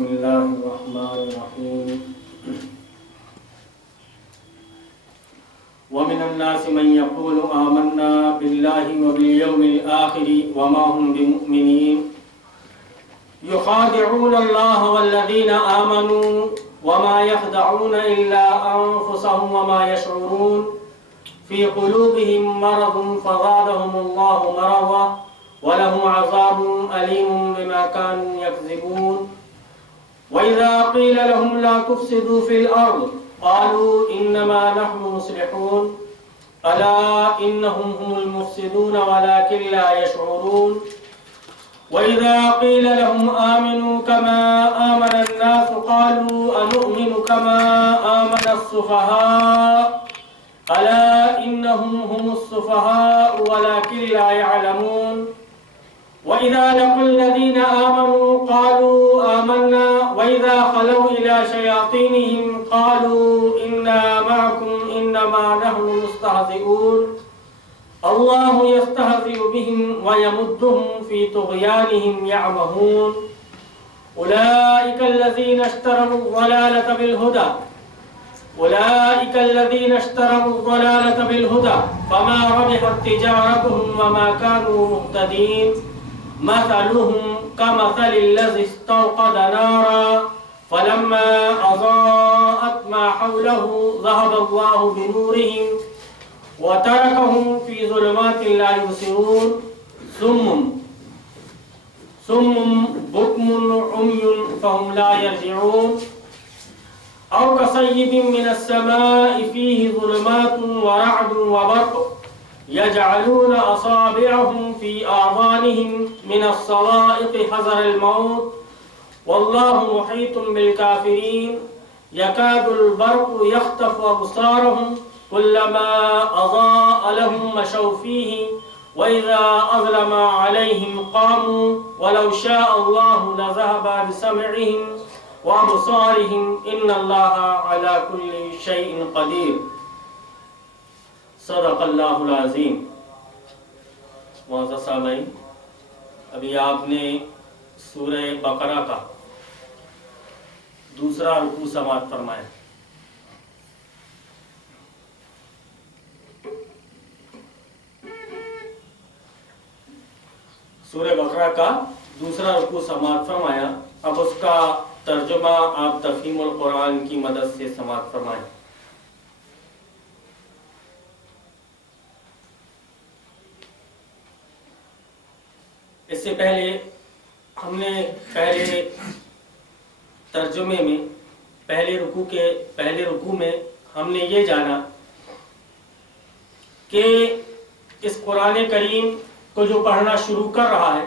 بسم الله الرحمن الرحيم. ومن الناس من يقول آمنا بالله وباليوم الآخر وما هم بمؤمنين يخادعون الله والذين آمنوا وما يخدعون إلا أنفسهم وما يشعرون في قلوبهم مرض فزادهم الله مرضا ولهم عذاب أليم بما كانوا يكذبون. وإذا قيل لهم لا تفسدوا في الأرض قالوا إنما نحن مصلحون ألا إنهم هم المفسدون ولكن لا يشعرون. وإذا قيل لهم آمنوا كما آمن الناس قالوا أنؤمن كما آمن السفهاء ألا إنهم هم السفهاء ولكن لا يعلمون. وإذا لقوا الذين آمنوا قالوا آمنا وإذا خلوا إلى شياطينهم قالوا إنا معكم إنما نحن مستهزئون. الله يستهزئ بهم ويمدهم في طغيانهم يعمهون. أولئك الذين اشتروا الضلالة بالهدى فما ربحت تجارتهم وما كانوا مهتدين. مثلهم كمثل الذي استوقد نارا فلما أضاءت ما حوله ذهب الله بنورهم وتركهم في ظلمات لا يبصرون. صم بكم عمي فهم لا يرجعون. أو كصيب من السماء فيه ظلمات ورعد وبرق يجعلون أصابعهم في آذانهم من الصواعق حذر الموت والله محيط بالكافرين. يكاد البرق يخطف أبصارهم كلما أضاء لهم مشوا فيه وإذا أظلم عليهم قاموا ولو شاء الله لذهب بسمعهم وأبصارهم إن الله على كل شيء قدير. صدق اللہ العظیم. معزز سامعین، ابھی آپ نے سورہ بقرہ کا دوسرا رکوع سماعت فرمایا. سورہ بقرہ کا دوسرا رکوع سماعت فرمایا. اب اس کا ترجمہ آپ تفہیم القرآن کی مدد سے سماعت فرمائیں. اس سے پہلے ہم نے پہلے ترجمے میں پہلے رکوع میں ہم نے یہ جانا کہ اس قرآن کریم کو جو پڑھنا شروع کر رہا ہے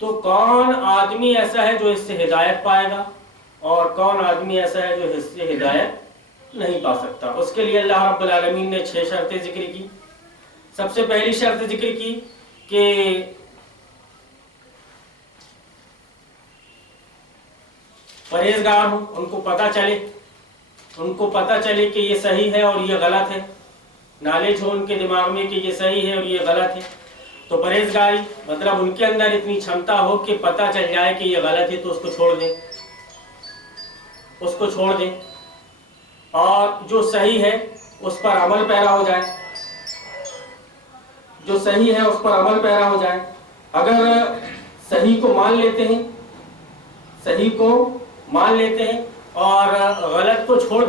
تو کون آدمی ایسا ہے جو اس سے ہدایت پائے گا اور کون آدمی ایسا ہے جو اس سے ہدایت نہیں پا سکتا. اس کے لیے اللہ رب العالمین نے 6 شرطیں ذکر کی. سب سے پہلی شرط ذکر کی کہ پرہیزگار ہوں، ان کو پتہ چلے کہ یہ صحیح ہے اور یہ غلط ہے. نالج ہو ان کے دماغ میں کہ یہ صحیح ہے اور یہ غلط ہے. تو پرہیزگاری مطلب ان کے اندر اتنی چھمتا ہو کہ پتہ چل جائے کہ یہ غلط ہے تو اس کو چھوڑ دیں اور جو صحیح ہے اس پر عمل پیرا ہو جائے. اگر صحیح کو مان لیتے ہیں اور غلط کو چھوڑ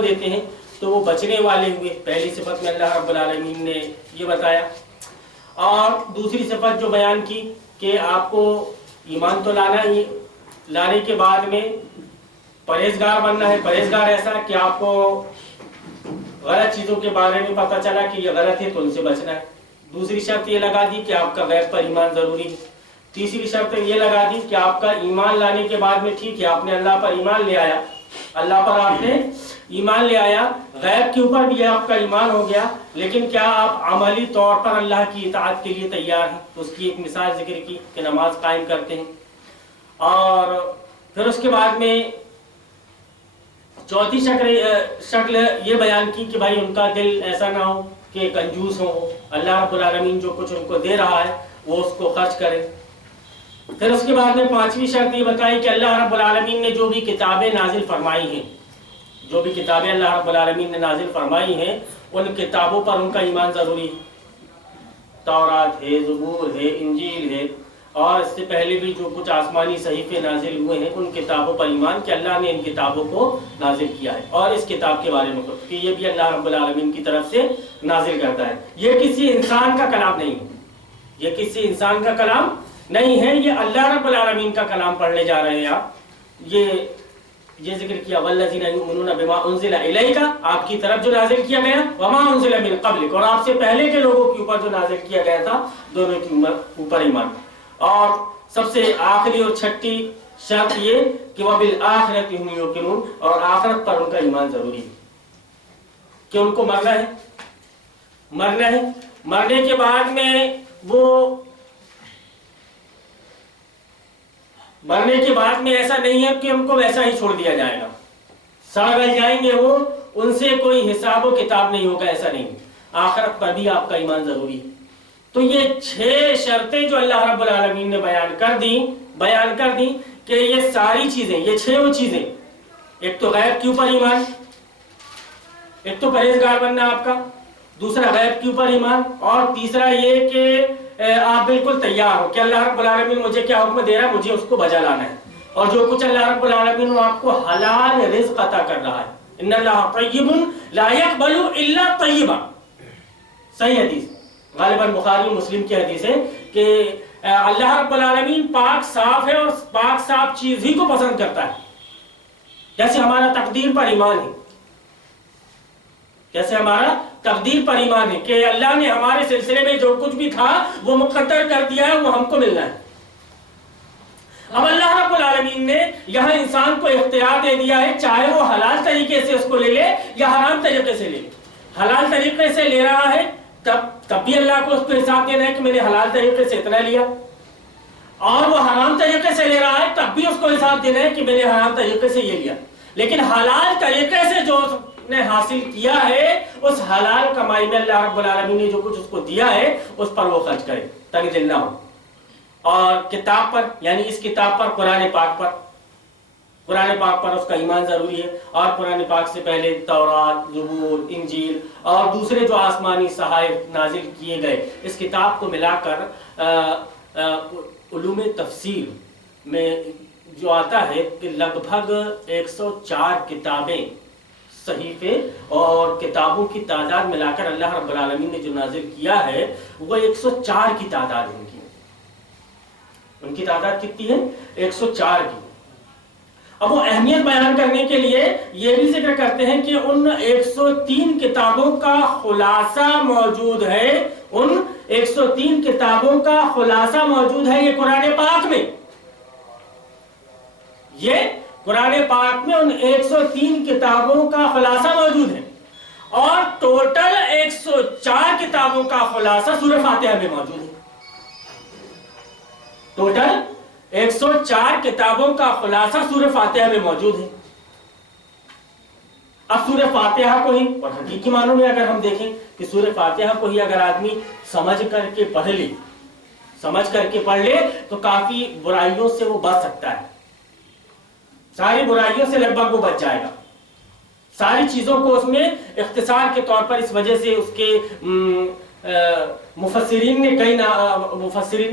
دیتے ہیں تو وہ بچنے والے ہوئے. پہلی صفت میں اللہ رب العالمین نے یہ بتایا. اور دوسری صفت جو بیان کی کہ آپ کو ایمان تو لانے کے بعد میں پرہیزگار بننا ہے. پرہیزگار ایسا کہ آپ کو غلط چیزوں کے بارے میں پتہ چلا کہ یہ غلط ہے تو ان سے بچنا ہے. دوسری شرط یہ لگا دی کہ آپ کا غیب پر ایمان ضروری ہے. تیسری شرط یہ لگا دی کہ آپ کا ایمان لانے کے بعد میں ٹھیک ہے آپ نے اللہ پر ایمان لے آیا، غیب کے اوپر بھی آپ کا ایمان ہو گیا، لیکن کیا آپ عملی طور پر اللہ کی اطاعت کے لیے تیار ہیں؟ تو اس کی ایک مثال ذکر کی کہ نماز قائم کرتے ہیں. اور پھر اس کے بعد میں چوتھی شکل یہ بیان کی کہ بھائی ان کا دل ایسا نہ ہو کہ کنجوس ہو. اللہ رب العالمین جو کچھ ان کو دے رہا ہے وہ اس کو خرچ کریں. پھر اس کے بعد میں پانچویں شرط یہ بتائی کہ اللہ رب العالمین نے جو بھی کتابیں نازل فرمائی ہیں، جو بھی کتابیں اللہ رب العالمین نے نازل فرمائی ہیں، ان کتابوں پر ان کا ایمان ضروری ہے۔ تورات ہے، زبور ہے، انجیل ہے، اور اس سے پہلے بھی جو کچھ آسمانی صحیفے نازل ہوئے ہیں، ان کتابوں پر ایمان کہ اللہ نے ان کتابوں کو نازل کیا ہے، اور اس کتاب کے بارے میں کہ یہ بھی اللہ رب العالمین کی طرف سے نازل کرتا ہے۔ یہ کسی انسان کا کلام نہیں ہے، یہ کسی انسان کا کلام نہیں ہے، یہ اللہ رب العالمین کا کلام پڑھنے جا رہے ہیں آپ۔ یہ ذکر کیا والذین یؤمنون بما انزل الیک، آپ کی طرف جو نازل کیا گیا، وما انزل من قبلک، اور آپ سے پہلے کے لوگوں کے اوپر جو نازل کیا گیا تھا، دونوں کے اوپر ایمان۔ اور سب سے آخری اور چھٹی شرط یہ کہ وبالآخرۃ ھم یوقنون، اور آخرت پر ان کا ایمان ضروری ہے کہ ان کو مرنا ہے، مرنا ہے۔ مرنے کے بعد میں وہ مرنے کے بعد میں ایسا نہیں ہے کہ ان کو ویسا ہی چھوڑ دیا جائے گا، سڑ گل جائیں گے وہ، ان سے کوئی حساب و کتاب نہیں ہوگا، ایسا نہیں۔ آخرت پر بھی آپ کا ایمان ضروری ہے۔ تو یہ 6 شرطیں جو اللہ رب العالمین نے بیان کر دی کہ یہ ساری چیزیں، یہ 6 وہ چیزیں، ایک تو غیب کے اوپر ایمان، ایک تو پرہیزگار بننا آپ کا، دوسرا غیب کے اوپر ایمان، اور تیسرا یہ کہ آپ بالکل تیار ہو کہ اللہ رب العالمین مجھے کیا حکم دے رہا ہے، مجھے اس کو بجا لانا ہے، اور جو کچھ اللہ رب العالمین آپ کو حلال رزق عطا کر رہا ہے، ان اللہ طیب لا یقبل الا طیبا، صحیح حدیث، غالباً بخاری مسلم کی حدیث ہے کہ اللہ رب العالمین پاک صاف ہے اور پاک صاف چیز ہی کو پسند کرتا ہے۔ جیسے ہمارا تقدیر پر ایمان ہے، جیسے ہمارا تقدیر پر ایمان ہے کہ اللہ نے ہمارے سلسلے میں جو کچھ بھی تھا وہ مقدر کر دیا ہے، وہ ہم کو ملنا ہے۔ اب اللہ رب العالمین نے یہاں انسان کو اختیار دے دیا ہے، چاہے وہ حلال طریقے سے اس کو لے لے یا حرام طریقے سے لے لے۔ حلال طریقے سے لے رہا ہے تب بھی اللہ کو اس کو حساب دینا ہے کہ میں نے حلال طریقے سے اتنا لیا، اور وہ حرام طریقے سے لے رہا ہے تب بھی اس کو حساب دینا ہے کہ میں نے حرام طریقے سے یہ لیا۔ لیکن حلال طریقے سے جو نے حاصل کیا ہے، اس حلال کمائی میں اللہ رب العالمین نے جو کچھ اس کو دیا ہے اس پر وہ خرچ کرے، تنگ دل نہ ہو۔ اور کتاب پر، یعنی اس کتاب پر، قرآن پاک پر اس کا ایمان ضروری ہے، اور قرآن پاک سے پہلے تورات، زبور، انجیل اور دوسرے جو آسمانی صحائف نازل کیے گئے، اس کتاب کو ملا کر علوم تفسیر میں جو آتا ہے کہ لگ بھگ 104 کتابیں، صحیفے اور کتابوں کی تعداد ملا کر اللہ رب العالمین نے جو نازل کیا ہے وہ 104 کی تعداد ہے۔ ان کی تعداد کتنی ہے؟ 104 کی۔ اب وہ اہمیت بیان کرنے کے لیے یہ بھی ذکر کرتے ہیں کہ ان 103 کتابوں کا خلاصہ موجود ہے، ان 103 کتابوں کا خلاصہ موجود ہے یہ قرآن پاک میں، یہ قرآن پاک میں ان 103 کتابوں کا خلاصہ موجود ہے، اور ٹوٹل 104 کتابوں کا خلاصہ سورہ فاتحہ میں موجود ہے۔ ٹوٹل 104 کتابوں کا خلاصہ سورہ فاتحہ میں موجود ہے۔ اب سورہ فاتحہ کو ہی، اور حقیقی معنوں میں اگر ہم دیکھیں کہ سورہ فاتحہ کو ہی اگر آدمی سمجھ کر کے پڑھ لے تو کافی برائیوں سے وہ بچ سکتا ہے، ساری برائیوں سے لگ بھگ وہ بچ جائے گا۔ ساری چیزوں کو اس میں اختصار کے طور پر، اس وجہ سے اس کے مفسرین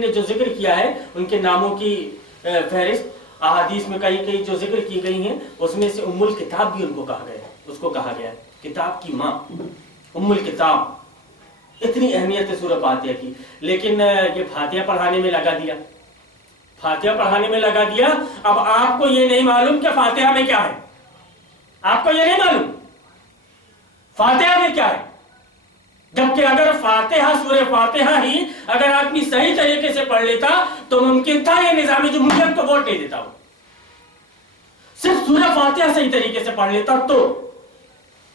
نے جو ذکر کیا ہے ان کے ناموں کی فہرست احادیث میں کئی جو ذکر کی گئی ہیں، اس میں سے ام الکتاب بھی اس کو کہا گیا ہے، کتاب کی ماں، ام الکتاب۔ اتنی اہمیت ہے سورہ فاتحہ کی، لیکن یہ فاتحہ پڑھانے میں لگا دیا۔ اب آپ کو یہ نہیں معلوم کہ فاتحہ میں کیا ہے، آپ کو یہ نہیں معلوم فاتحہ میں کیا ہے، جبکہ اگر سورہ فاتحہ ہی اگر آدمی صحیح طریقے سے پڑھ لیتا تو ممکن تھا یہ نظام جمہوریت کو ووٹ نہیں دیتا، وہ صرف سورہ فاتحہ صحیح طریقے سے پڑھ لیتا تو۔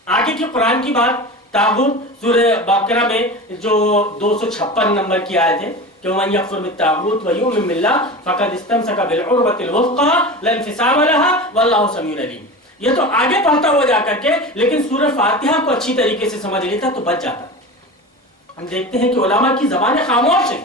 آگے کی قرآن کی بات، طاغوت، سورہ بقرہ میں جو 256 نمبر کی آیت ہے کہ وَمَن يَكْفُرْ بِالطَّاغُوتِ وَيُؤْمِن بِاللَّهِ فَقَدِ اسْتَمْسَكَ بِالْعُرْوَةِ الْوُثْقَىٰ لَا انفِصَامَ لَهَا وَاللَّهُ سَمِيعٌ عَلِيمٌ۔ یہ تو آگے پڑھتا ہوا جا کر کے، لیکن سورہ فاتحہ کو اچھی طریقے سے سمجھ لیتا تو بچ جاتا۔ ہم دیکھتے ہیں کہ علماء کی زبانیں خاموش ہیں،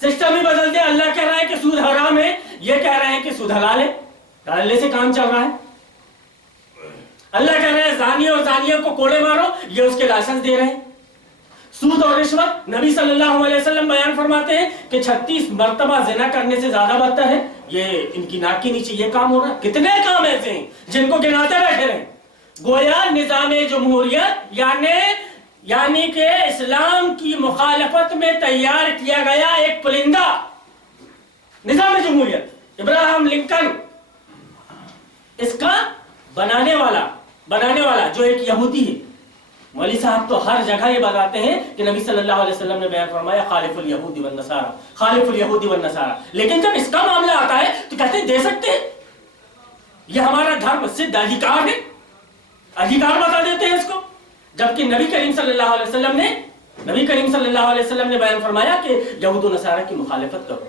سسٹم ہی بدل دے. اللہ کہہ رہا ہے کہ سود حرام ہے, یہ کہہ رہے ہیں کہ سود حلال ہے. اللہ سے کام چل رہا ہے. اللہ کہہ رہے ہیں زانی اور زانیہ کو کوڑے مارو, یہ اس کے لائسنس دے رہے ہیں. سود اور رشوت, نبی صلی اللہ علیہ وسلم بیان فرماتے ہیں کہ 36 مرتبہ زنا کرنے سے زیادہ بدتر ہے. یہ ان کی ناک کے نیچے یہ کام ہو رہا ہے. کتنے کام ایسے ہیں جن کو گناتے بیٹھے رہے. گویا نظام جمہوریت یعنی کہ اسلام کی مخالفت میں تیار کیا گیا ایک پرندہ. نظام جمہوریت ابراہم لنکن, اس کا بنانے والا جو ایک یہودی ہے. مولوی صاحب تو ہر جگہ یہ بتاتے ہیں کہ نبی صلی اللہ علیہ وسلم نے بیان فرمایا خالف الیہود والنصارى, خالف الیہود والنصارى. لیکن جب اس کا معاملہ آتا ہے تو کہتے ہیں دے سکتے ہیں, یہ ہمارا دھرم سدھ ادھیکار ہے, ادھیکار بتا دیتے ہیں اس کو. جبکہ نبی کریم صلی اللہ علیہ وسلم نے بیان فرمایا کہ یہود و نصارہ کی مخالفت کرو.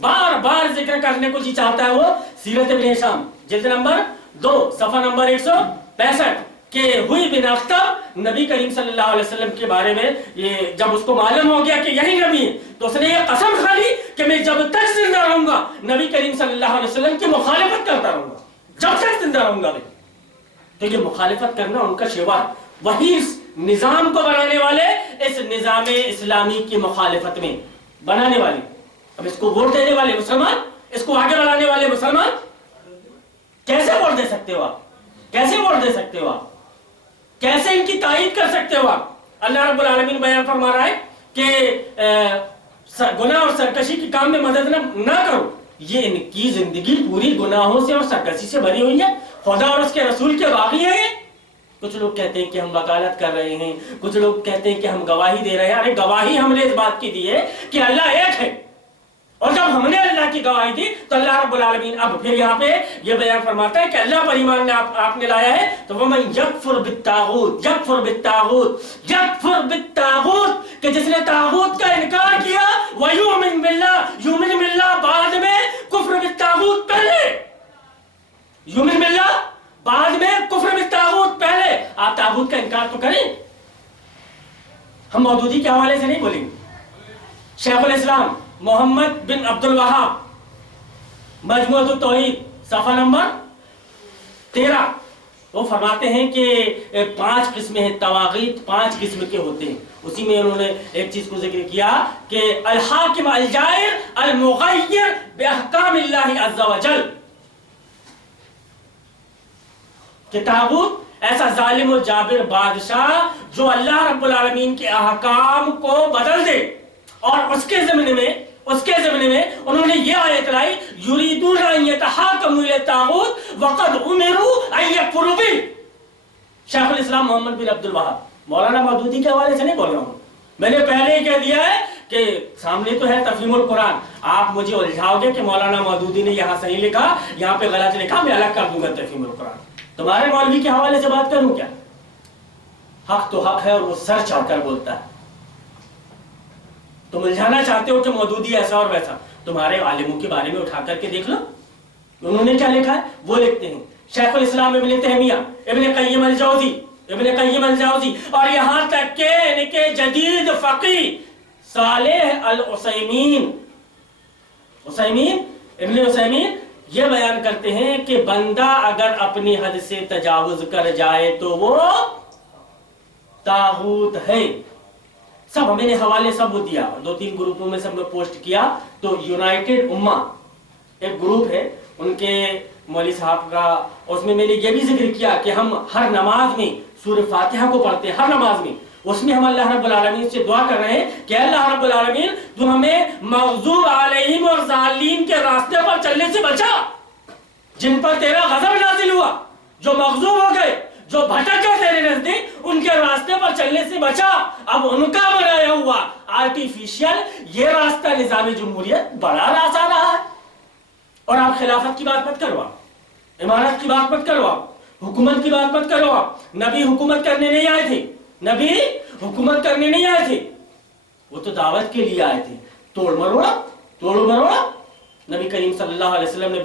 بار بار ذکر کرنے کو جی چاہتا ہے وہ سیرت ابن ہشام جلد نمبر 2 صفحہ نمبر 165 کہ ہوئی بن اختر نبی کریم صلی اللہ علیہ وسلم کے بارے میں یہ جب اس کو معلوم ہو گیا کہ یہی نبی ہے تو اس نے یہ قسم کھا لی کہ میں جب تک زندہ رہوں گا نبی کریم صلی اللہ علیہ وسلم کی مخالفت کرتا رہوں گا, جب تک زندہ رہوں گا. تو یہ مخالفت کرنا ان کا شیوا ہے. وہی اس نظام کو بنانے والے اس نظام اسلامی کی مخالفت میں بنانے والے, اب اس کو ووٹ دینے والے مسلمان, اس کو آگے بڑھانے والے مسلمان کیسے ووٹ دے سکتے ہو آپ؟ کیسے ووٹ دے سکتے ہو آپ؟ کیسے ان کی تائید کر سکتے ہو آپ؟ اللہ رب العالمین بیان فرما رہا ہے کہ گناہ اور سرکشی کے کام میں مدد نہ کرو. یہ ان کی زندگی پوری گناہوں سے اور سرکشی سے بھری ہوئی ہے. خدا اور اس کے رسول کے باغی ہیں. کچھ لوگ کہتے ہیں کہ ہم وکالت کر رہے ہیں, کچھ لوگ کہتے ہیں کہ ہم گواہی دے رہے ہیں. ارے گواہی ہم نے اس بات کی دی ہے کہ اللہ ایک ہے, اور جب ہم نے اللہ کی گواہی دی تو اللہ رب العالمین اب پھر یہاں پہ یہ بیان فرماتا ہے کہ اللہ پر ایمان آپ نے لایا ہے تو وَمَن يَكْفُرْ بِالطَّاغُوتِ يَكْفُرْ بِالطَّاغُوتِ يَكْفُرْ بِالطَّاغُوتِ کہ جس نے طاغوت کا انکار کیا وَيُؤْمِن بِاللَّهِ یؤمن باللہ بعد میں کفر بالطاغوت پہلے, یؤمن باللہ بعد میں کفر بالطاغوت پہلے. آپ طاغوت کا انکار تو کریں. ہم مودودی کے حوالے سے نہیں بولیں گے. شیخ الاسلام محمد بن عبد الوہاب مجموعۃ التوحید صفحہ نمبر 13 وہ فرماتے ہیں کہ 5 قسمیں ہیں طواغیت, 5 قسم کے ہوتے ہیں. اسی میں انہوں نے ایک چیز کو ذکر کیا کہ الحاکم الجائر المغیر باحکام اللہ عز وجل, کہ طاغوت ایسا ظالم و جابر بادشاہ جو اللہ رب العالمین کے احکام کو بدل دے. اور اس کے ضمن میں انہوں نے یہ آیت لائی یریدون ان یتحاکموا الی الطاغوت وقد امروا ان یکفروا بہ. شیخ الاسلام محمد بن عبد الوہاب, مولانا مودودی کے حوالے سے نہیں بول رہا ہوں, میں نے پہلے ہی کہہ دیا ہے کہ سامنے تو ہے تفہیم القرآن. آپ مجھے الجھاؤ گے کہ مولانا مودودی نے یہاں صحیح لکھا یہاں پہ غلط لکھا, میں الگ کر دوں گا تفہیم القرآن. تمہارے مولوی کے حوالے سے بات کروں کیا؟ حق تو حق ہے اور وہ سر چاہ کر بولتا ہے. تم الجھانا چاہتے ہو کہ مودودی ایسا اور ویسا, تمہارے عالموں کے بارے میں اٹھا کر کے دیکھ لو انہوں نے کیا لکھا ہے. وہ لکھتے ہیں شیخ الاسلام ابن تیمیہ, ابن قیم الجوزی اور یہاں تک کہ ان کے جدید فقی صالح العثیمین ابن عثیمین یہ بیان کرتے ہیں کہ بندہ اگر اپنی حد سے تجاوز کر جائے تو وہ طاغوت ہے. سب ہمیں نے حوالے سب وہ دیا, 2-3 گروپوں میں سب نے پوسٹ کیا. تو یونائٹڈ امہ ایک گروپ ہے ان کے مولوی صاحب کا, اس میں نے یہ بھی ذکر کیا کہ ہم ہر نماز میں سورہ فاتحہ کو پڑھتے ہیں, ہر نماز میں. اس میں ہم اللہ رب العالمین سے دعا کر رہے ہیں کہ اللہ رب العالمین تو ہمیں مغضوب علیہم اور ضالین کے راستے پر چلنے سے بچا, جن پر تیرا غضب نازل ہوا, جو مغضوب ہو گئے, جو بھٹک گئے تیرے نزدیک, ان کے راستے پر چلنے سے بچا. اب ان کا بنایا ہوا آرٹیفیشل یہ راستہ نظام جمہوریت بڑا آسان رہا ہے. اور آپ خلافت کی بات مت کرو, آپ امارت کی بات مت کرو, آپ حکومت کی بات مت کرو. آپ نبی حکومت کرنے نہیں آئے تھے, نبی حکومت کرنے نہیں آئے تھے, وہ تو دعوت کے لیے آئے تھے. توڑ مروڑا. نبی کریم صلی اللہ علیہ وسلم نے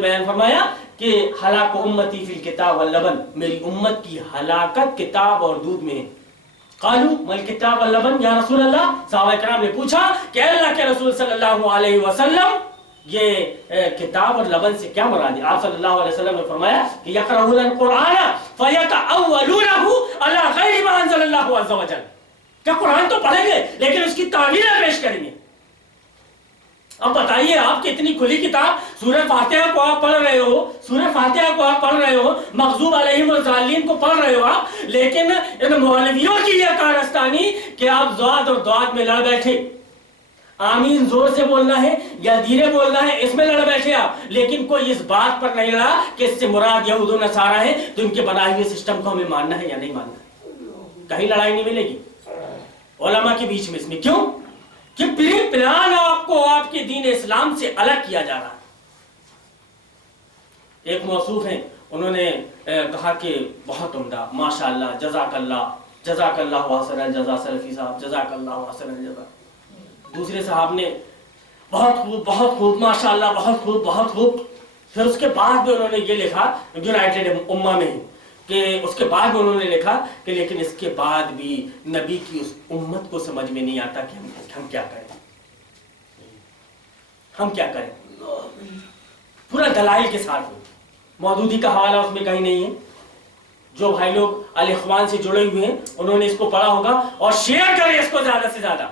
بیان فرمایا کہ ہلاک امتی فی الکتاب واللبن, میری امت کی ہلاکت کتاب اور دودھ میں ہے. قالوا مل کتاب واللبن یا رسول اللہ، صحابہ کرام نے پوچھا کہ اللہ کے رسول صلی اللہ علیہ وسلم یہ کتاب اور لبن سے کیا مراد ہے؟ آپ صلی اللہ علیہ وسلم نے فرمایا کہ یقرؤون القرآن فیتأولونہ علی غیر ما انزل اللہ عز وجل، کہ قرآن تو پڑھیں گے لیکن اس کی تعویلیں پیش کریں گے۔ اب بتائیے، آپ کی اتنی کھلی کتاب، سورہ فاتحہ کو آپ پڑھ رہے ہو، سورہ فاتحہ کو آپ پڑھ رہے ہو، مغضوب علیہم والضالین کو پڑھ رہے ہو آپ، لیکن ان مولویوں کی یہ کارستانی کہ آپ ضاد اور ضاد میں لڑ بیٹھے، آمین زور سے بولنا ہے یا دھیرے بولنا ہے، اس میں لڑ بیٹھے آپ، لیکن کوئی اس بات پر نہیں لڑا کہ اس سے مراد یہود و نصارہ ہے تو ان کے بنائے ہوئے سسٹم کو ہمیں ماننا ہے یا نہیں ماننا۔ کہیں لڑائی نہیں ملے گی علماء کے بیچ میں، اس میں کیوں کہ پری پلان آپ کو آپ کے دین اسلام سے الگ کیا جا رہا ہے۔ ایک موصوف ہیں، انہوں نے کہا کہ بہت عمدہ، ماشاءاللہ، جزاک اللہ واحسن الجزا سلفی صاحب، جزاک اللہ واحسن الجزا۔ دوسرے صاحب نے بہت خوب ماشاءاللہ، بہت خوب۔ پھر اس کے بعد بھی انہوں نے یہ لکھا، یونائٹڈ امہ میں کہ اس کے بعد انہوں نے لکھا کہ لیکن اس کے بعد بھی نبی کی اس امت کو سمجھ میں نہیں آتا کہ ہم کیا کریں، ہم کیا کریں، پورا دلائل کے ساتھ۔ مودودی کا حوالہ اس میں کہیں نہیں ہے، جو بھائی لوگ الاخوان سے جڑے ہوئے ہیں انہوں نے اس کو پڑھا ہوگا اور شیئر کریں اس کو زیادہ سے زیادہ۔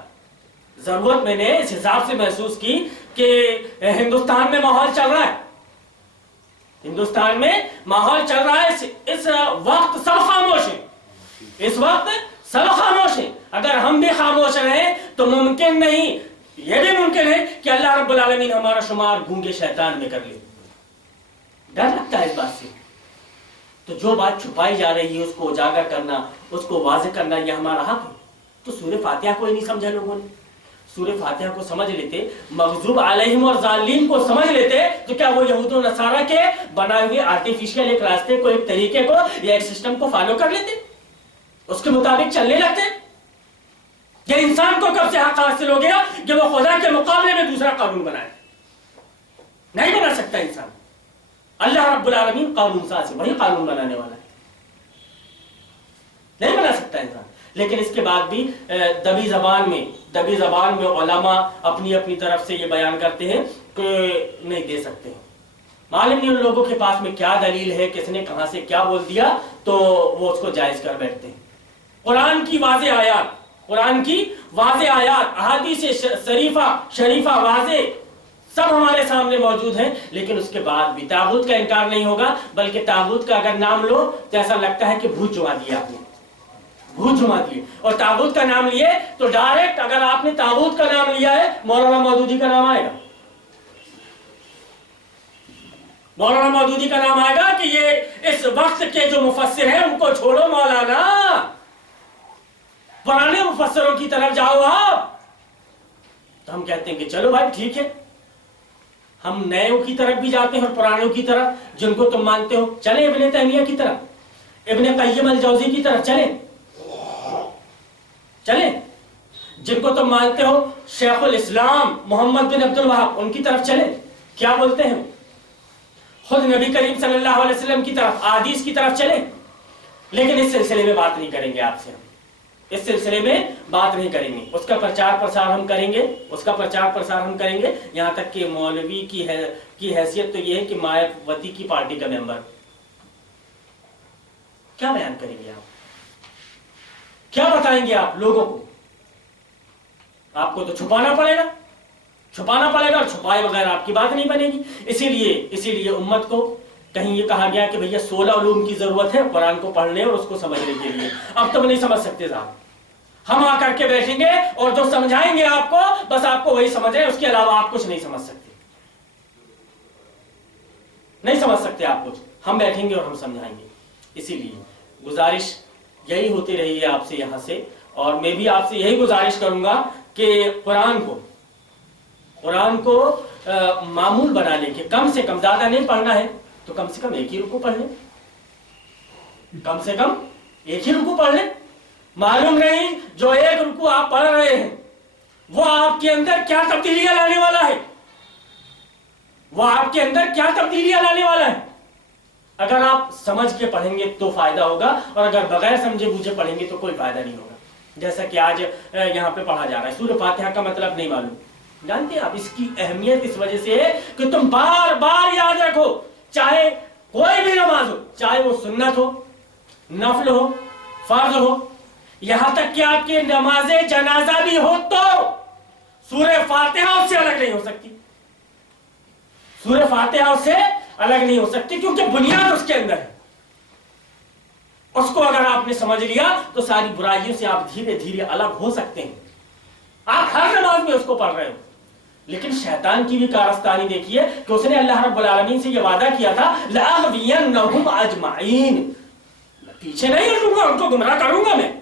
ضرورت میں نے اس حساب سے محسوس کی کہ ہندوستان میں ماحول چل رہا ہے، ہندوستان میں ماحول چل رہا ہے، اس وقت سب خاموش ہیں، اس وقت سب خاموش ہیں۔ اگر ہم بھی خاموش رہیں تو ممکن نہیں، یہ بھی ممکن ہے کہ اللہ رب العالمین ہمارا شمار گونگے شیطان میں کر لے۔ ڈر لگتا ہے اس بات سے۔ تو جو بات چھپائی جا رہی ہے اس کو اجاگر کرنا، اس کو واضح کرنا، یہ ہمارا حق ہے۔ تو سورہ فاتحہ کو ہی نہیں سمجھا لوگوں نے۔ سورہ فاتحہ کو سمجھ لیتے، مغضوب علیہم اور ضالین کو سمجھ لیتے، تو کیا وہ یہود و نصارہ کے بنائے ہوئے آرٹیفیشل ایک راستے کو، ایک طریقے کو یا ایک سسٹم کو فالو کر لیتے، اس کے مطابق چلنے لگتے؟ یہ انسان کو کب سے حق حاصل ہو گیا کہ وہ خدا کے مقابلے میں دوسرا قانون بنائے؟ نہیں بنا سکتا انسان۔ اللہ رب العالمین قانون ساز ہے، وہی قانون بنانے والا ہے، نہیں بنا سکتا انسان۔ لیکن اس کے بعد بھی دبی زبان میں علماء اپنی اپنی طرف سے یہ بیان کرتے ہیں کہ نہیں دے سکتے ہیں۔ معلوم نہیں ان لوگوں کے پاس میں کیا دلیل ہے، کس نے کہاں سے کیا بول دیا، تو وہ اس کو جائز کر بیٹھتے ہیں۔ قرآن کی واضح آیات، احادیث شریفہ واضح سب ہمارے سامنے موجود ہیں، لیکن اس کے بعد بھی طاغوت کا انکار نہیں ہوگا، بلکہ طاغوت کا اگر نام لو تو ایسا لگتا ہے کہ بھوت جما دیا آپ نے، بھوت جما دیے۔ اور طاغوت کا نام لیے تو ڈائریکٹ اگر آپ نے طاغوت کا نام لیا ہے مولانا مودودی کا نام آئے گا، مولانا مودودی کا نام آئے گا کہ یہ اس وقت کے جو مفسر ہیں ان کو چھوڑو مولانا، پرانے مفسروں کی طرف جاؤ آپ۔ تو ہم کہتے ہیں کہ چلو بھائی ٹھیک ہے، ہم نئےوں کی طرف بھی جاتے ہیں اور پرانوں کی طرف جن کو تم مانتے ہو، چلیں ابن تیمیہ کی طرف، ابن قیم الجوزی کی طرف چلیں، جن کو تم مانتے ہو شیخ الاسلام محمد بن عبد الوہاب، ان کی طرف چلیں، کیا بولتے ہیں، خود نبی کریم صلی اللہ علیہ وسلم کی طرف، احادیث کی طرف چلیں۔ لیکن اس سلسلے میں بات نہیں کریں گے آپ سے، اس سلسلے میں بات نہیں کریں گے، اس کا پرچار پرسار ہم کریں گے، یہاں تک کہ مولوی کی حیثیت تو یہ ہے کہ مایاوتی کی پارٹی کا ممبر۔ کیا بیان کریں گے آپ، کیا بتائیں گے آپ لوگوں کو؟ آپ کو تو چھپانا پڑے گا اور چھپائے بغیر آپ کی بات نہیں بنے گی۔ اسی لیے امت کو کہیں یہ کہا گیا کہ بھیا 16 علوم کی ضرورت ہے قرآن کو پڑھنے اور اس کو سمجھنے کے لیے۔ اب تم نہیں سمجھ سکتے صاحب، ہم آ کر کے بیٹھیں گے اور جو سمجھائیں گے آپ کو بس آپ کو وہی سمجھ رہے ہیں، اس کے علاوہ آپ کچھ نہیں سمجھ سکتے، نہیں سمجھ سکتے آپ کچھ، ہم بیٹھیں گے اور ہم سمجھائیں گے۔ اسی لیے گزارش یہی ہوتی رہی ہے آپ سے یہاں سے، اور میں بھی آپ سے یہی گزارش کروں گا کہ قرآن کو معمول بنا لیں کہ کم سے کم، زیادہ نہیں پڑھنا ہے تو کم سے کم ایک ہی رکوع پڑھ لیں، کم سے کم ایک ہی رکوع پڑھ لیں۔ معلوم نہیں جو ایک رکوع آپ پڑھ رہے ہیں وہ آپ کے اندر کیا تبدیلیاں لانے والا ہے، اگر آپ سمجھ کے پڑھیں گے تو فائدہ ہوگا، اور اگر بغیر سمجھے بوجھے پڑھیں گے تو کوئی فائدہ نہیں ہوگا۔ جیسا کہ آج یہاں پہ پڑھا جا رہا ہے. سورہ فاتحہ کا مطلب نہیں معلوم. جانتے ہیں آپ اس کی اہمیت اس وجہ سے ہے کہ تم بار بار یاد رکھو, چاہے کوئی بھی نماز ہو, چاہے وہ سنت ہو, نفل ہو, فرض ہو, یہاں تک کہ آپ کی نماز جنازہ بھی ہو تو سورہ فاتحہ اس سے الگ نہیں ہو سکتی. سورہ فاتحہ اس سے الگ نہیں ہو سکتی کیونکہ بنیاد اس کے اندر ہے. اس کو اگر آپ نے سمجھ لیا تو ساری برائیوں سے آپ دھیرے دھیرے الگ ہو سکتے ہیں. آپ ہر نماز میں اس کو پڑھ رہے ہو, لیکن شیطان کی بھی کارستانی دیکھیے کہ اس نے اللہ رب العالمین سے یہ وعدہ کیا تھا لَأَغْوِيَنَّهُمْ أَجْمَعِينَ, پیچھے نہیں ہٹوں گا, ان کو گمراہ کروں گا, میں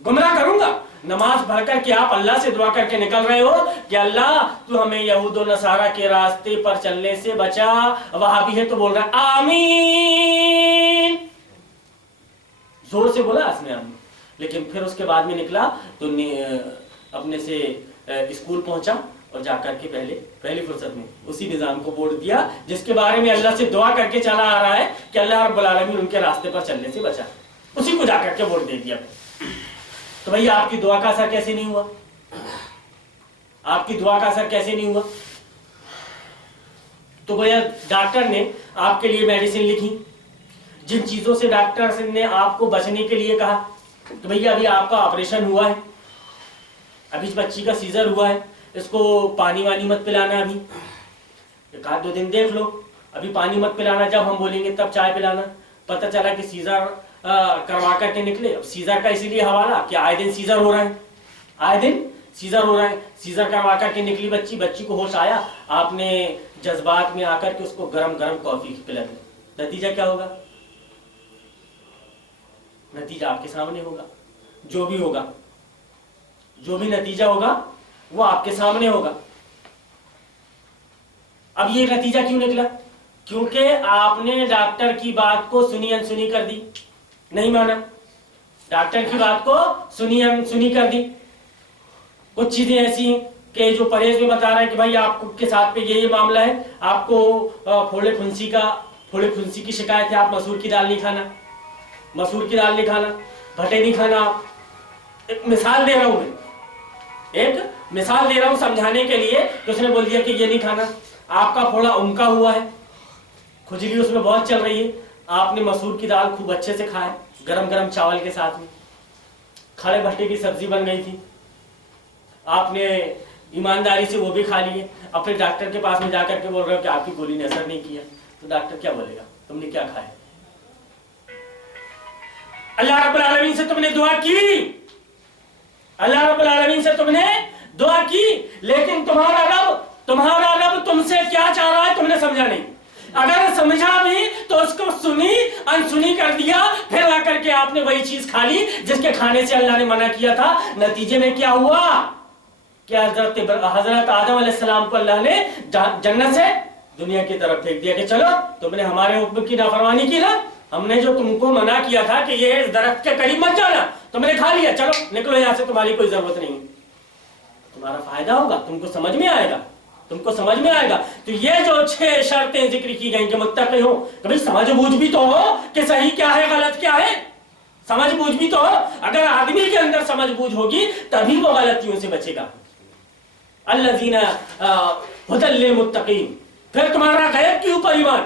گمراہ کروں گا. نماز پڑھ کر کے آپ اللہ سے دعا کر کے نکل رہے ہو کہ اللہ تو ہمیں یہود و نصارہ کے راستے پر چلنے سے بچا. وہابی ہے تو بول رہا ہے آمین, زور سے بولا اس نے آمین. لیکن پھر اس کے بعد میں نکلا تو اپنے سے اسکول پہنچا اور جا کر کے پہلی فرصت میں اسی نظام کو ووٹ دیا جس کے بارے میں اللہ سے دعا کر کے چلا آ رہا ہے کہ اللہ رب العالمین ان کے راستے پر چلنے سے بچا, اسی کو جا کر کے ووٹ دے دیا. تو بھئی آپ کی دعا کا اثر کیسے نہیں ہوا؟ آپ کی دعا کا اثر کیسے نہیں ہوا؟ تو بھئی ڈاکٹر نے آپ کے لیے میڈیسن لکھی, جن چیزوں سے ڈاکٹر نے آپ کو بچنے کے لیے کہا کہ بھئی ابھی آپ کا آپریشن ہوا ہے, ابھی بچی کا سیزر ہوا ہے, اس کو پانی وانی مت پلانا, ابھی ایک آدھ 2 دن دیکھ لو, ابھی پانی مت پلانا, جب ہم بولیں گے تب چائے پلانا. پتہ چلا کہ سیزر کروا کر کے نکلے. اب سیزر کا اسی لیے حوالہ کہ آئے دن سیزر ہو رہا ہے, آئے دن سیزر ہو رہا ہے. سیزر کروا کر کے نکلی بچی کو ہوش آیا, آپ نے جذبات میں آ کر کے اس کو گرم گرم کافی پلا دی. نتیجہ کیا ہوگا؟ نتیجہ آپ کے سامنے ہوگا. جو بھی ہوگا, جو بھی نتیجہ ہوگا وہ آپ کے سامنے ہوگا. اب یہ نتیجہ کیوں نکلا؟ کیونکہ آپ نے ڈاکٹر کی بات کو سنی انسنی کر دی, نہیں مانا. ڈاکٹر کی بات کو سنی انسنی کر دی. کچھ چیزیں ایسی ہیں کہ جو پرہیز میں بتا رہا ہے کہ بھائی آپ کے ساتھ پہ یہ معاملہ ہے, آپ کو پھوڑے پھنسی کی شکایت ہے, آپ مسور کی دال نہیں کھانا, مسور کی دال نہیں کھانا, بھٹے نہیں کھانا. ایک مثال دے رہا ہوں, میں ایک مثال دے رہا ہوں سمجھانے کے لیے کہ اس نے بول دیا کہ یہ نہیں کھانا. آپ کا پھوڑا امکا ہوا ہے, کھجلی اس میں بہت چل رہی ہے, آپ نے مسور کی دال خوب اچھے سے کھایا گرم گرم چاول کے ساتھ میں, کھڑے بھٹے کی سبزی بن گئی تھی, آپ نے ایمانداری سے وہ بھی کھا لیے. اب پھر ڈاکٹر کے پاس میں جا کر کے بول رہے ہو کہ آپ کی گولی نے اثر نہیں کیا, تو ڈاکٹر کیا بولے گا؟ تم نے کیا کھایا؟ اللہ رب العالمین سے تم نے دعا کی, اللہ رب العالمین سے تم نے دعا کی, لیکن تمہارا رب تم سے کیا چاہ رہا ہے تم نے سمجھا نہیں. اگر سمجھا بھی تو اس کو سنی انسنی کر دیا, پھر آ کر کے آپ نے وہی چیز کھا لی جس کے کھانے سے اللہ نے منع کیا تھا. نتیجے میں کیا ہوا کہ حضرت آدم علیہ السلام کو اللہ نے جنت سے دنیا کی طرف پھینک دیا کہ چلو تم نے ہمارے حکم کی نافرمانی کی نا, ہم نے جو تم کو منع کیا تھا کہ یہ درخت کے قریب مت جانا, تم نے کھا لیا, چلو نکلو یہاں سے, تمہاری کوئی ضرورت نہیں. تمہارا فائدہ ہوگا, تم کو سمجھ میں آئے گا, تم کو سمجھ میں آئے گا. تو یہ جو 6 شرطیں ذکر کی گئیں کہ متقی ہو, کبھی سمجھ بوجھ بھی تو ہو کہ صحیح کیا ہے غلط کیا ہے, سمجھ بوجھ بھی تو ہو. اگر آدمی کے اندر سمجھ بوجھ ہوگی تبھی وہ غلطیوں سے بچے گا. الذین ھدی للمتقین. پھر تمہارا غیب کے اوپر ایمان,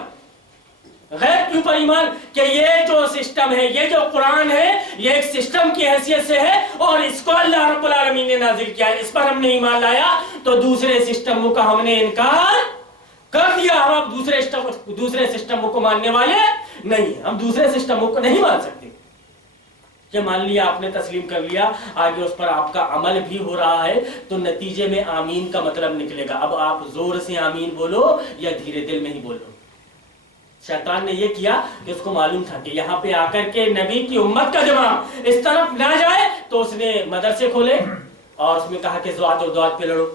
غیب کے اوپر ایمان کہ یہ جو سسٹم ہے, یہ جو قرآن ہے, یہ ایک سسٹم کی حیثیت سے ہے اور اس کو اللہ رب العالمین نے نازل کیا ہے, اس پر ہم نے ایمان لایا تو دوسرے سسٹموں کا ہم نے انکار کر دیا. ہم اب دوسرے سسٹموں کو ماننے والے نہیں, ہم دوسرے سسٹموں کو نہیں مان سکتے. کہ مان لیا آپ نے تسلیم کر لیا, آگے اس پر آپ کا عمل بھی ہو رہا ہے تو نتیجے میں آمین کا مطلب نکلے گا. اب آپ زور سے آمین بولو یا دھیرے دل میں ہی بولو. شیطان نے یہ کیا کہ اس کو معلوم تھا کہ یہاں پہ آ کر کے نبی کی امت کا جواب اس طرف نہ جائے, تو اس نے مدرسے کھولے اور اس میں کہا کہ زوات اور دعات پہ لڑو.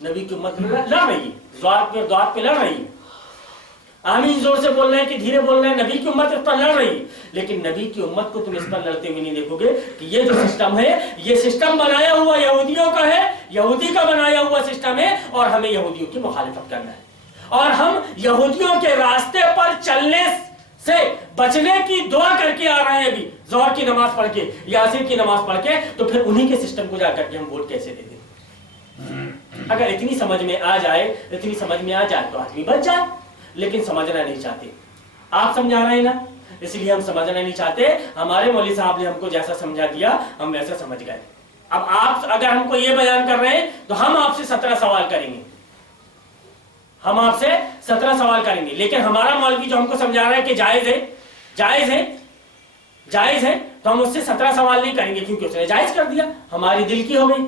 نبی کی امت لڑ رہی, زوات اور دعات پہ لڑ رہی. آمین زور سے بولنا ہے کہ دھیرے بولنا ہے, نبی کی امت اس پر لڑ رہی. لیکن نبی کی امت کو تم اس پر لڑتے ہوئے نہیں دیکھو گے کہ یہ جو سسٹم ہے یہ سسٹم بنایا ہوا یہودیوں کا ہے, یہودی کا بنایا ہوا سسٹم ہے اور ہمیں یہودیوں کی مخالفت کرنا ہے. اور ہم یہودیوں کے راستے پر چلنے سے بچنے کی دعا کر کے آ رہے ہیں ابھی ظہر کی نماز پڑھ کے یا عصر کی نماز پڑھ کے، تو پھر انہی کے سسٹم کو جا کر کے ہم ووٹ کیسے دے دیں؟ اگر اتنی سمجھ میں آ جائے تو آدمی بچ جائے، لیکن سمجھنا نہیں چاہتے. آپ سمجھا رہے ہیں نا، اس لیے ہم سمجھنا نہیں چاہتے. ہمارے مولوی صاحب نے ہم کو جیسا سمجھا دیا ہم ویسا سمجھ گئے. اب آپ اگر ہم کو یہ بیان کر رہے ہیں تو ہم آپ سے 17 سوال کریں گے، ہم آپ سے 17 سوال کریں گے. لیکن ہمارا مولوی جو ہم کو سمجھا رہا ہے کہ جائز ہے تو ہم اس سے 17 سوال نہیں کریں گے، کیونکہ اس نے جائز کر دیا. ہماری دل کی ہو گئی،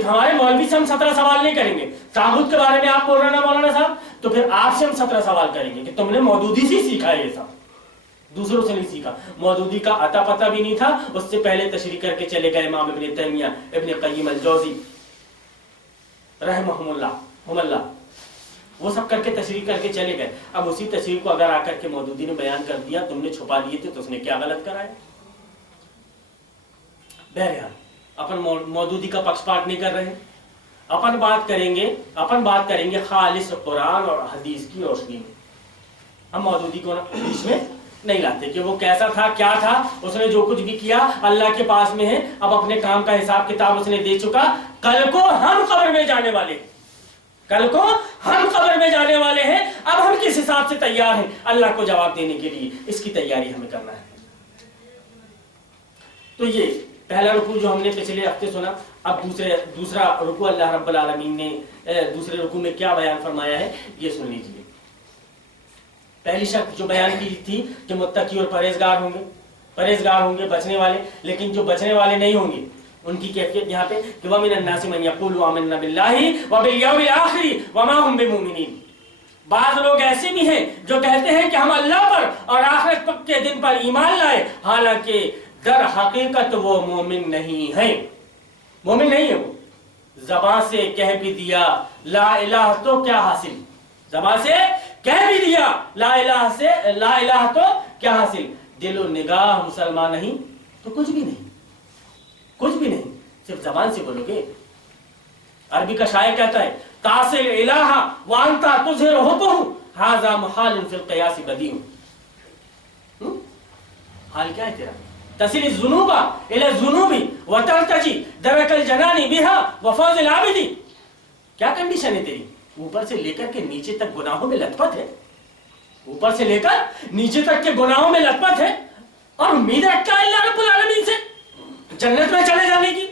تو ہمارے مولوی سے ہم 17 سوال نہیں کریں گے. طاغوت کے بارے میں آپ بول رہے ہیں نا مولانا صاحب، تو پھر آپ سے ہم 17 سوال کریں گے کہ تم نے مودودی سے سیکھا ہے، یہ سب دوسروں سے نہیں سیکھا. مودودی کا عطا پتہ بھی نہیں تھا، اس سے پہلے تشریح کر کے چلے گئے امام ابن تیمیہ، ابن قیم الجوزی رحمہم اللہ، وہ سب کر کے تشریح کر کے چلے گئے. اب اسی تشریح کو اگر آ کر کے مودودی نے بیان کر دیا، تم نے چھپا لیے تھے تو اس نے کیا غلط کرایا؟ بہرحال اپن مودودی کا پکش پاٹ نہیں کر رہے ہیں. اپن بات کریں گے خالص قرآن اور حدیث کی روشنی میں. ہم مودودی کو بیچ میں نہیں لاتے کہ وہ کیسا تھا، کیا تھا، اس نے جو کچھ بھی کیا اللہ کے پاس میں ہے. اب اپنے کام کا حساب کتاب اس نے دے چکا. کل کو ہم قبر میں جانے والے ہیں. اب ہم کس حساب سے تیار ہیں اللہ کو جواب دینے کے لیے؟ اس کی تیاری ہمیں کرنا ہے. تو یہ پہلا رکوع جو ہم نے پچھلے ہفتے سنا. اب دوسرا رکوع اللہ رب العالمین نے دوسرے رکوع میں کیا بیان فرمایا ہے یہ سن لیجیے. پہلی شرط جو بیان کی تھی کہ متقی اور پرہیزگار ہوں گے بچنے والے. لیکن جو بچنے والے نہیں ہوں گے ان کی کیفیت یہاں پہ کہ وَمِنَ النَّاسِ مَن يَقُولُ آمَنَّا بِاللَّهِ وَبِالْيَوْمِ الْآخِرِ وَمَا هُمْ بِمُؤْمِنِينَ. بعض لوگ ایسے بھی ہیں جو کہتے ہیں کہ ہم اللہ پر اور آخرت کے دن پر ایمان لائے، حالانکہ در حقیقت وہ مومن نہیں ہیں. مومن نہیں ہے. وہ زبان سے کہہ بھی دیا لا الہ تو کیا حاصل، زبان سے کہہ بھی دیا لا الہ تو کیا حاصل، دل و نگاہ مسلمان نہیں تو کچھ بھی نہیں. صرف زبان سے بولو گے. عربی کا شاعر کہتا ہے تاصل الہ وانتا تظہر حبہ ھذا محال فی القیاس بدیع. حال کیا ہے تیرا؟ تصل الذنوب الى الذنوب وترتجی درک الجنان بها وفوز العابد. کیا کنڈیشن ہے تیری؟ اوپر سے لے کر کے نیچے تک گناہوں میں لت پت ہے، اوپر سے لے کر نیچے تک کے گناہوں میں لت پت ہے، اور امید رکھتا ہے اللہ رب العالمین سے جنت میں چلے جانے کی،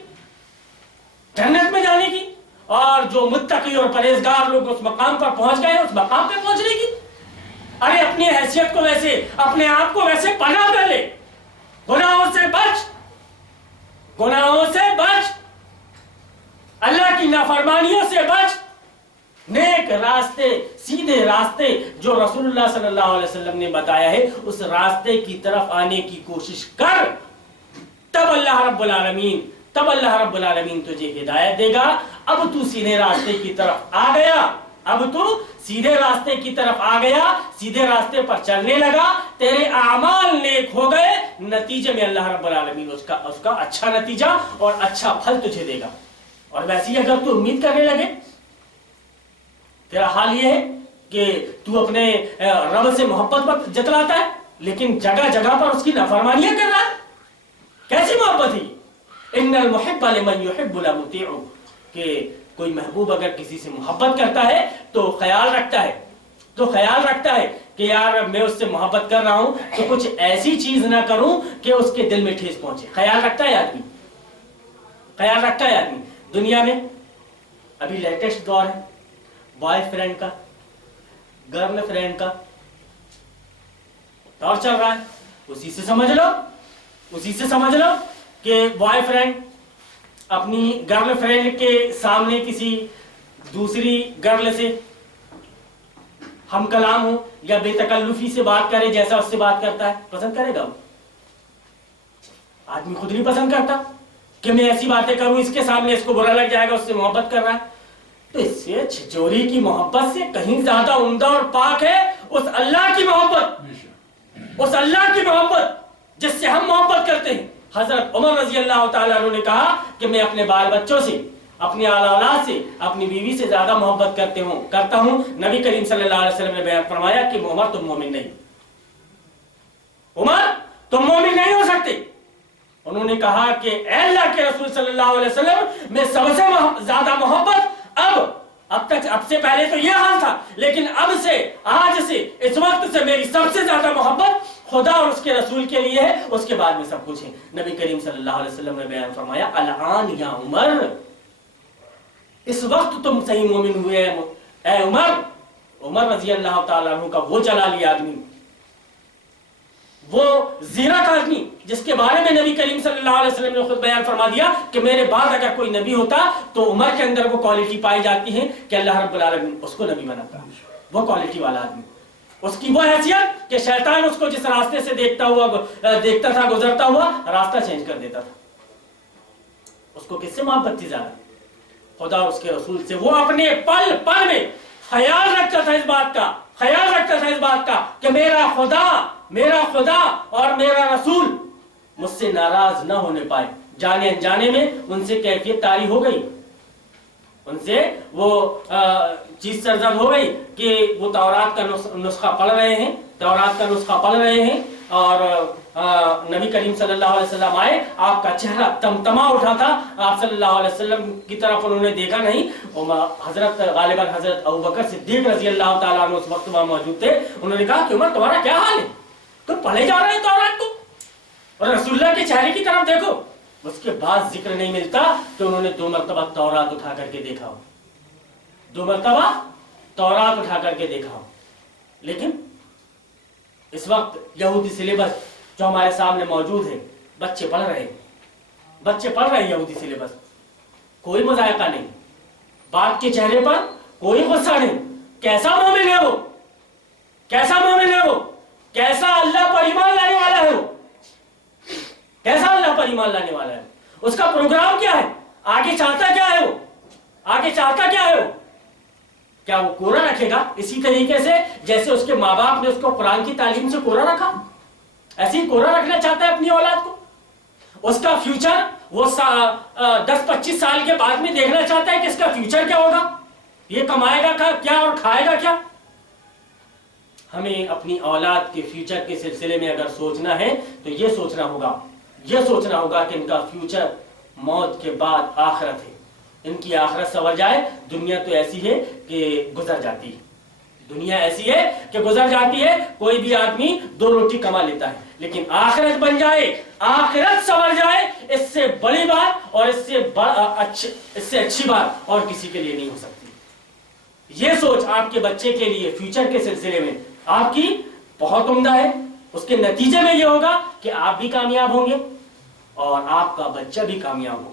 جنت میں جانے کی. اور جو متقی اور پرہیزگار لوگ اس مقام پر پہنچ گئے اس مقام پہ پہنچنے کی. ارے اپنی حیثیت کو ویسے، اپنے آپ کو ویسے پناہ کر لے. گناہوں سے بچ، اللہ کی نافرمانیوں سے بچ. نیک راستے، سیدھے راستے جو رسول اللہ صلی اللہ علیہ وسلم نے بتایا ہے اس راستے کی طرف آنے کی کوشش کر. تب اللہ رب العالمین تجھے ہدایت دے گا. اب تو سیدھے راستے کی طرف آ گیا، سیدھے راستے پر چلنے لگا، تیرے اعمال نیک ہو گئے، نتیجے میں اللہ رب العالمین اس کا اچھا نتیجہ اور اچھا پھل تجھے دے گا. اور ویسے ہی اگر تو امید کرنے لگے، تیرا حال یہ ہے کہ تو اپنے رب سے محبت پر جتلاتا ہے لیکن جگہ جگہ پر اس کی نافرمانیاں کر رہا ہے. کیسی محبت ہے؟ ان المحب لمن يحب لمطیع. کہ کوئی محبوب اگر کسی سے محبت کرتا ہے تو خیال رکھتا ہے کہ یار میں اس سے محبت کر رہا ہوں تو کچھ ایسی چیز نہ کروں کہ اس کے دل میں ٹھیس پہنچے. خیال رکھتا ہے آدمی. دنیا میں ابھی لیٹسٹ دور ہے بوائے فرینڈ کا، گرل فرینڈ کا دور چل رہا ہے. اسی سے سمجھ لو کہ بوائے فرینڈ اپنی گرل فرینڈ کے سامنے کسی دوسری گرل سے ہم کلام ہو یا بے تکلفی سے بات کرے جیسا اس سے بات کرتا ہے، پسند کرے گا؟ آدمی خود نہیں پسند کرتا کہ میں ایسی باتیں کروں اس کے سامنے، اس کو برا لگ جائے گا، اس سے محبت کر رہا ہے. تو اس سے چھچوری کی محبت سے کہیں زیادہ عمدہ اور پاک ہے اس اللہ کی محبت جس سے ہم محبت کرتے ہیں. حضرت عمر رضی اللہ تعالیٰ عنہ نے کہا کہ میں اپنے بال بچوں سے، اپنی اولاد سے اپنی بیوی سے زیادہ محبت کرتا ہوں. نبی کریم صلی اللہ علیہ وسلم نے بیان فرمایا کہ عمر تم مومن نہیں، عمر تم مومن نہیں ہو سکتے. انہوں نے کہا کہ اے اللہ کے رسول صلی اللہ علیہ وسلم، میں سب سے زیادہ محبت اب سے پہلے تو یہ حال تھا، لیکن اب سے، آج سے، اس وقت سے میری سب سے زیادہ محبت خدا اور اس کے رسول کے لیے ہے، اس کے بعد میں سب کچھ ہے. نبی کریم صلی اللہ علیہ وسلم نے بیان فرمایا الآن یا عمر، اس وقت تم صحیح مومن ہوئے اے عمر. عمر رضی اللہ تعالیٰ عنہ کا وہ جلالی آدمی، وہ زیرہ کا آدمی جس کے بارے میں نبی کریم صلی اللہ علیہ وسلم نے خود بیان فرما دیا کہ میرے بعد اگر کوئی نبی ہوتا تو عمر کے اندر وہ کوالٹی پائی جاتی ہے کہ اللہ رب العالمین اس کو نبی بناتا. وہ کوالٹی والا آدمی، اس کی وہ حیثیت کہ شیطان اس کو جس راستے سے دیکھتا تھا گزرتا ہوا، راستہ چینج کر دیتا تھا. اس کو کس سے محبت تھی زیادہ؟ خدا اور اس کے رسول سے. وہ اپنے پل پل میں خیال رکھتا تھا اس بات کا کہ میرا خدا اور میرا رسول مجھ سے ناراض نہ ہونے پائے. جانے انجانے میں ان سے کیفیت طاری ہو گئی، ان سے وہ چیز سرزد ہو گئی کہ وہ تورات کا نسخہ پڑھ رہے ہیں اور نبی کریم صلی اللہ علیہ وسلم آئے، آپ کا چہرہ تمتما اٹھا تھا. آپ صلی اللہ علیہ وسلم کی طرف انہوں نے دیکھا نہیں. غالباً حضرت ابوبکر صدیق رضی اللہ تعالیٰ عنہ اس وقت وہاں موجود تھے. انہوں نے کہا کہ عمر تمہارا کیا حال ہے؟ تم پڑھے جا رہے ہیں تورات کو اور رسول اللہ کے چہرے کی طرف دیکھو. اس کے بعد ذکر نہیں ملتا کہ انہوں نے 2 مرتبہ تورات اٹھا کر کے دیکھا ہو، 2 مرتبہ تورات اٹھا کر کے دیکھا ہو. لیکن اس وقت یہودی سلیبس جو ہمارے سامنے موجود ہے، بچے پڑھ رہے ہیں یہودی سلیبس. کوئی مذائقہ نہیں، باپ کے چہرے پر کوئی غصہ نہیں. کیسا مومن ہے وہ، کیسا اللہ پر ایمان لانے والا ہے وہ، کیسا اللہ پر ایمان لانے والا ہے. اس کا پروگرام کیا ہے، آگے چاہتا کیا ہے وہ. کیا وہ کوڑا رکھے گا اسی طریقے سے جیسے اس کے ماں باپ نے اس کو قرآن کی تعلیم سے کوڑا رکھا؟ ایسے ہی کوڑا رکھنا چاہتا ہے اپنی اولاد کو. اس کا فیوچر وہ 10-25 سال کے بعد میں دیکھنا چاہتا ہے کہ اس کا فیوچر کیا ہوگا، یہ کمائے گا کیا اور کھائے گا کیا. ہمیں اپنی اولاد کے فیوچر کے سلسلے میں اگر سوچنا ہے تو یہ سوچنا ہوگا کہ ان کا فیوچر موت کے بعد آخرت ہے. ان کی آخرت سنور جائے. دنیا تو ایسی ہے کہ گزر جاتی ہے. کوئی بھی آدمی 2 روٹی کما لیتا ہے، لیکن آخرت بن جائے، آخرت سنور جائے، اس سے بڑی بات اور اس سے اچھی بات اور کسی کے لیے نہیں ہو سکتی. یہ سوچ آپ کے بچے کے لیے فیوچر کے سلسلے میں آپ کی بہت عمدہ ہے. اس کے نتیجے میں یہ ہوگا کہ آپ بھی کامیاب ہوں گے اور آپ کا بچہ بھی کامیاب ہوگا.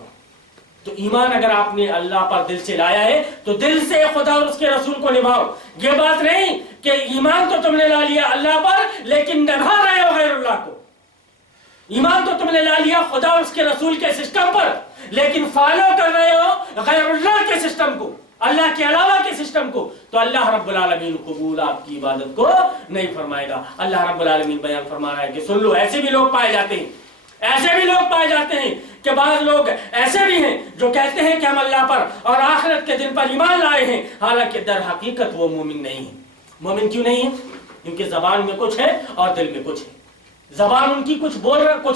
تو ایمان اگر آپ نے اللہ پر دل سے لایا ہے تو دل سے خدا اور اس کے رسول کو نبھاؤ. یہ بات نہیں کہ ایمان تو تم نے لا لیا اللہ پر لیکن نبھا رہے ہو غیر اللہ کو. ایمان تو تم نے لا لیا خدا اور اس کے رسول کے سسٹم پر لیکن فالو کر رہے ہو غیر اللہ کے سسٹم کو، اللہ کے علاوہ کے سسٹم کو. تو اللہ رب العالمین قبول آپ کی عبادت کو نہیں فرمائے گا. اللہ رب العالمین بیان فرما رہا ہے کہ سن لو، ایسے بھی لوگ پائے جاتے ہیں کہ بعض لوگ ایسے بھی ہیں جو کہتے ہیں کہ ہم اللہ پر اور آخرت کے دن پر ایمان لائے ہیں، حالانکہ در حقیقت وہ مومن نہیں ہیں. مومن کیوں نہیں ہے؟ کیونکہ زبان میں کچھ ہے اور دل میں کچھ ہے. زبان ان کی کچھ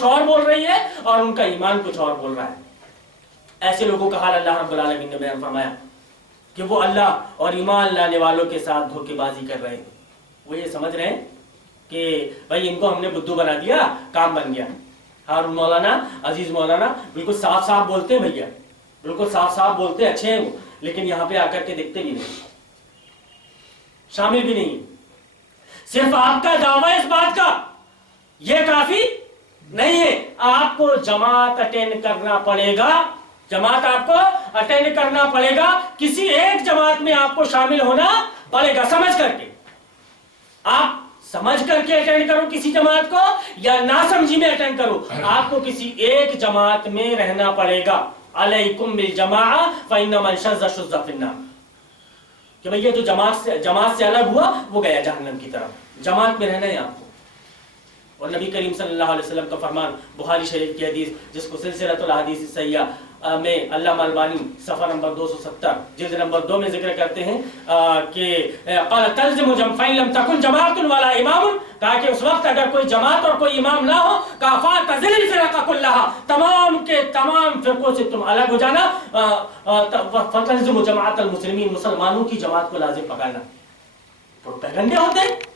اور بول رہی ہے اور ان کا ایمان کچھ اور بول رہا ہے. ایسے لوگوں کا حال اللہ رب العالمین نے بیان فرمایا کہ وہ اللہ اور ایمان لانے والوں کے ساتھ دھوکے بازی کر رہے ہیں. وہ یہ سمجھ رہے ہیں کہ بھائی ان کو ہم نے بدھو بنا دیا، کام بن گیا. ہارون مولانا، عزیز مولانا بالکل صاف بولتے ہیں بھیا، بالکل صاف بولتے ہیں، اچھے ہیں وہ، لیکن یہاں پہ آ کر کے دیکھتے بھی نہیں، شامل بھی نہیں. صرف آپ کا دعویٰ اس بات کا یہ کافی نہیں ہے. آپ کو جماعت اٹینڈ کرنا پڑے گا. کسی ایک جماعت میں آپ کو شامل ہونا پڑے گا. آپ سمجھ کر کے اٹینڈ کرو کسی جماعت کو یا نہ سمجھی میں اٹینڈ کرو، آپ کو کسی ایک جماعت میں رہنا پڑے گا. علیکم بالجماعہ فإن من شذ شذ فی النار. کہ بھئی یہ جو جماعت سے الگ ہوا وہ گیا جہنم کی طرف. جماعت میں رہنا ہے آپ کو. اور نبی کریم صلی اللہ علیہ وسلم کا فرمان بخاری شریف کی حدیث جس کو سلسلۃ الاحادیث الصحیحہ میں علامہ البانی صفحہ نمبر 270 جلد نمبر 2 میں ذکر کرتے ہیں کہ قال تلزم فإن لم تكن جماعت ولا امام، کہا کہ اس وقت اگر کوئی جماعت اور کوئی امام نہ ہو فاعتزل الفرق كلها، تمام کے تمام فرقوں سے تم الگ ہو جانا، فتلزم جماعت المسلمین، مسلمانوں کی جماعت کو لازم پکڑنا۔ پروپیگنڈے ہوتے ہیں